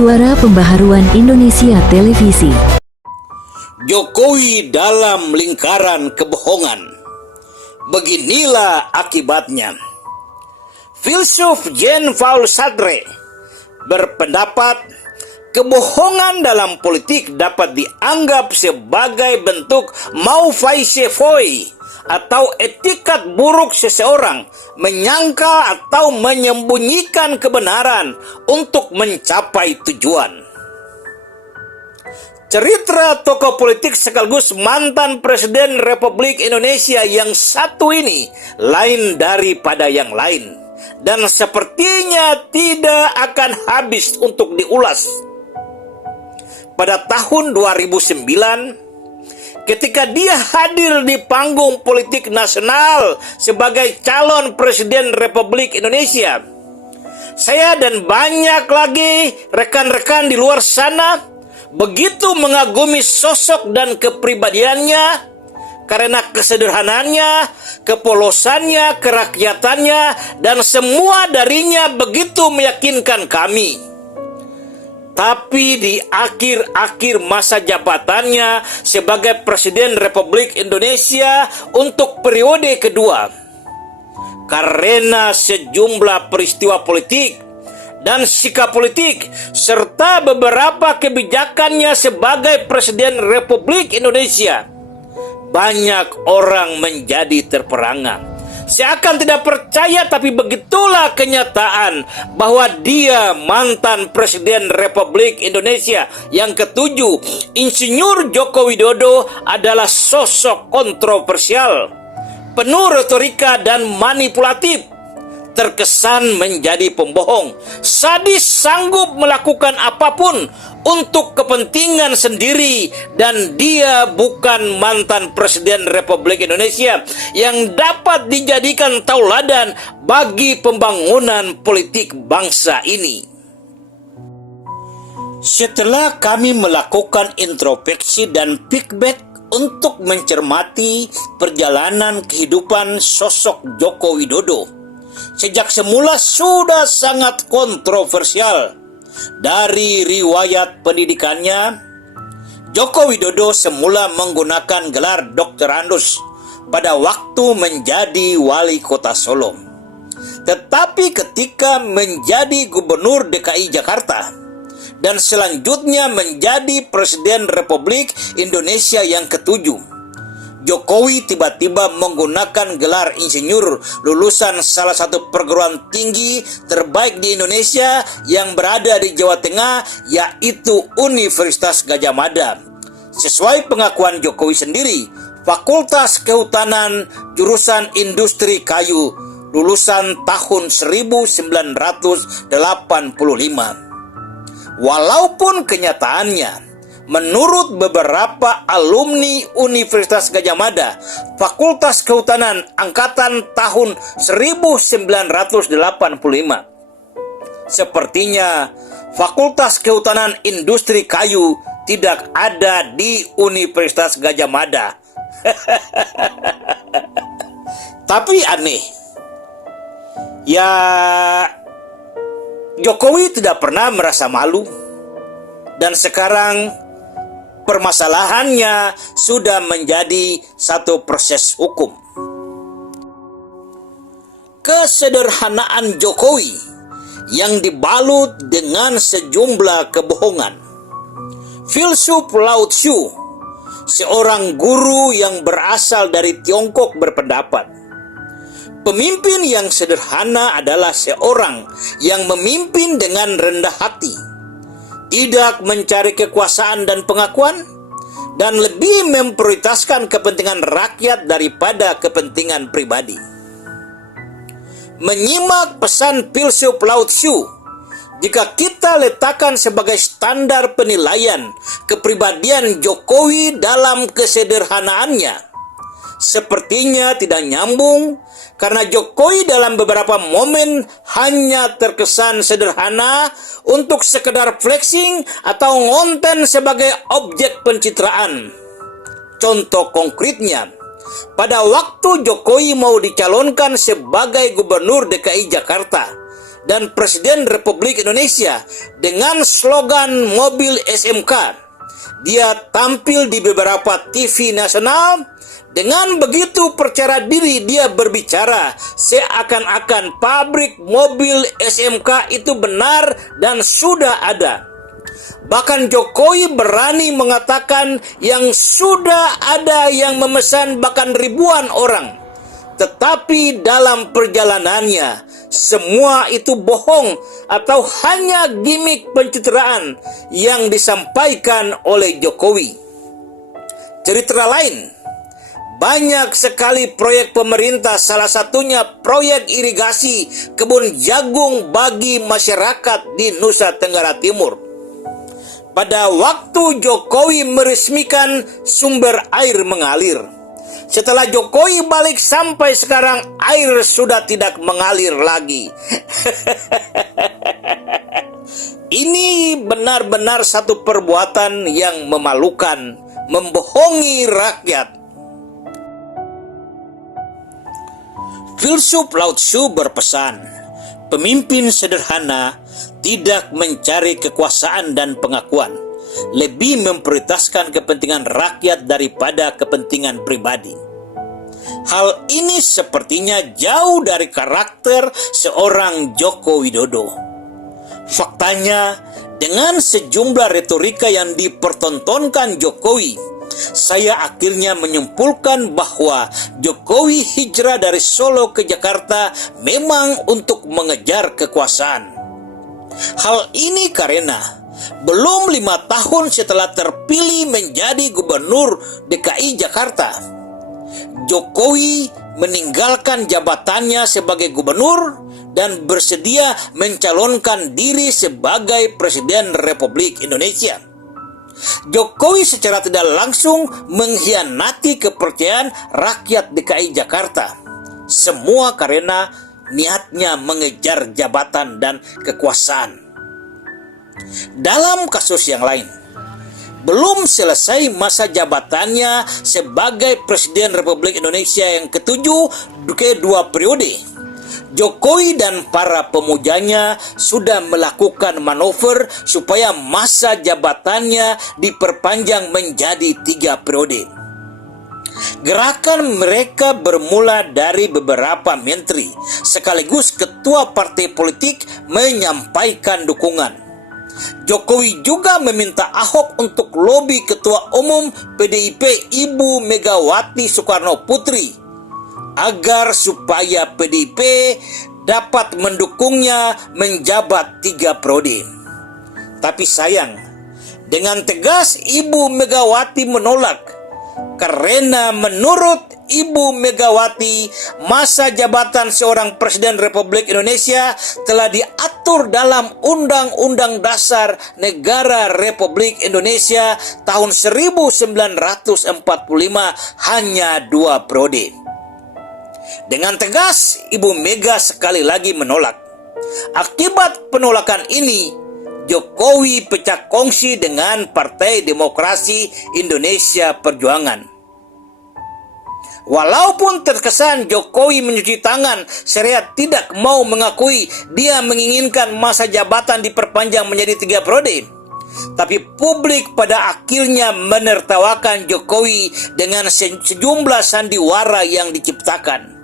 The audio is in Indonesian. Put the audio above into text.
Suara Pembaharuan Indonesia Televisi. Jokowi dalam lingkaran kebohongan. Beginilah akibatnya. Filsuf Jean-Paul Sartre berpendapat kebohongan dalam politik dapat dianggap sebagai bentuk mauvaise-foi atau etikat buruk seseorang menyangka atau menyembunyikan kebenaran untuk mencapai tujuan. Cerita tokoh politik sekaligus mantan Presiden Republik Indonesia yang satu ini lain daripada yang lain, dan sepertinya tidak akan habis untuk diulas. Pada tahun 2009, ketika dia hadir di panggung politik nasional sebagai calon Presiden Republik Indonesia, saya dan banyak lagi rekan-rekan di luar sana begitu mengagumi sosok dan kepribadiannya karena kesederhanaannya, kepolosannya, kerakyatannya, dan semua darinya begitu meyakinkan kami. Tapi di akhir-akhir masa jabatannya sebagai Presiden Republik Indonesia untuk periode kedua, karena sejumlah peristiwa politik dan sikap politik serta beberapa kebijakannya sebagai Presiden Republik Indonesia, banyak orang menjadi terperangah. Seakan tidak percaya, tapi begitulah kenyataan bahwa dia mantan Presiden Republik Indonesia yang ketujuh, Insinyur Joko Widodo, adalah sosok kontroversial, penuh retorika dan manipulatif, terkesan menjadi pembohong, sadis, sanggup melakukan apapun untuk kepentingan sendiri, dan dia bukan mantan Presiden Republik Indonesia yang dapat dijadikan tauladan bagi pembangunan politik bangsa ini. Setelah kami melakukan introspeksi dan feedback untuk mencermati perjalanan kehidupan sosok Joko Widodo, sejak semula sudah sangat kontroversial. Dari riwayat pendidikannya, Joko Widodo semula menggunakan gelar doktorandus pada waktu menjadi wali kota Solo. Tetapi ketika menjadi gubernur DKI Jakarta dan selanjutnya menjadi Presiden Republik Indonesia yang ketujuh, Jokowi tiba-tiba menggunakan gelar insinyur lulusan salah satu perguruan tinggi terbaik di Indonesia yang berada di Jawa Tengah, yaitu Universitas Gadjah Mada. Sesuai pengakuan Jokowi sendiri, Fakultas Kehutanan jurusan Industri Kayu, lulusan tahun 1985. Walaupun kenyataannya, menurut beberapa alumni Universitas Gadjah Mada, Fakultas Kehutanan angkatan tahun 1985, sepertinya Fakultas Kehutanan Industri Kayu tidak ada di Universitas Gadjah Mada. Tapi aneh, ya, Jokowi tidak pernah merasa malu, dan sekarang permasalahannya sudah menjadi satu proses hukum. Kesederhanaan Jokowi yang dibalut dengan sejumlah kebohongan. Filsuf Lao Tzu, seorang guru yang berasal dari Tiongkok, berpendapat, pemimpin yang sederhana adalah seorang yang memimpin dengan rendah hati, tidak mencari kekuasaan dan pengakuan, dan lebih memprioritaskan kepentingan rakyat daripada kepentingan pribadi. Menyimak pesan filsuf Lao Tzu, jika kita letakkan sebagai standar penilaian kepribadian Jokowi dalam kesederhanaannya, sepertinya tidak nyambung, karena Jokowi dalam beberapa momen hanya terkesan sederhana untuk sekedar flexing atau ngonten sebagai objek pencitraan. Contoh konkretnya, pada waktu Jokowi mau dicalonkan sebagai gubernur DKI Jakarta, dan Presiden Republik Indonesia dengan slogan mobil SMK. Dia tampil di beberapa TV nasional. Dengan begitu percaya diri dia berbicara seakan-akan pabrik mobil SMK itu benar dan sudah ada. Bahkan Jokowi berani mengatakan yang sudah ada yang memesan bahkan ribuan orang. Tetapi dalam perjalanannya, semua itu bohong atau hanya gimik pencitraan yang disampaikan oleh Jokowi. Cerita lain, banyak sekali proyek pemerintah, salah satunya proyek irigasi kebun jagung bagi masyarakat di Nusa Tenggara Timur. Pada waktu Jokowi meresmikan sumber air mengalir. Setelah Jokowi balik sampai sekarang air sudah tidak mengalir lagi. Ini benar-benar satu perbuatan yang memalukan, membohongi rakyat. Filsuf Lao Tzu berpesan, pemimpin sederhana tidak mencari kekuasaan dan pengakuan, lebih memprioritaskan kepentingan rakyat daripada kepentingan pribadi. Hal ini sepertinya jauh dari karakter seorang Joko Widodo. Faktanya, dengan sejumlah retorika yang dipertontonkan Jokowi, saya akhirnya menyimpulkan bahwa Jokowi hijrah dari Solo ke Jakarta memang untuk mengejar kekuasaan. Hal ini karena belum 5 tahun setelah terpilih menjadi gubernur DKI Jakarta, Jokowi meninggalkan jabatannya sebagai gubernur dan bersedia mencalonkan diri sebagai Presiden Republik Indonesia. Jokowi secara tidak langsung mengkhianati kepercayaan rakyat DKI Jakarta. Semua karena niatnya mengejar jabatan dan kekuasaan. Dalam kasus yang lain, belum selesai masa jabatannya sebagai Presiden Republik Indonesia yang kedua periode, Jokowi dan para pemujanya sudah melakukan manuver supaya masa jabatannya diperpanjang menjadi 3 periode. Gerakan mereka bermula dari beberapa menteri sekaligus ketua partai politik menyampaikan dukungan. Jokowi juga meminta Ahok untuk lobi Ketua Umum PDIP Ibu Megawati Soekarno Putri agar supaya PDIP dapat mendukungnya menjabat 3 periode. Tapi sayang, dengan tegas Ibu Megawati menolak karena menurut Ibu Megawati, masa jabatan seorang Presiden Republik Indonesia telah diatur dalam Undang-Undang Dasar Negara Republik Indonesia tahun 1945 hanya 2 periode. Dengan tegas, Ibu Mega sekali lagi menolak. Akibat penolakan ini, Jokowi pecah kongsi dengan Partai Demokrasi Indonesia Perjuangan. Walaupun terkesan Jokowi mencuci tangan seraya tidak mau mengakui dia menginginkan masa jabatan diperpanjang menjadi 3 periode, tapi publik pada akhirnya menertawakan Jokowi dengan sejumlah sandiwara yang diciptakan.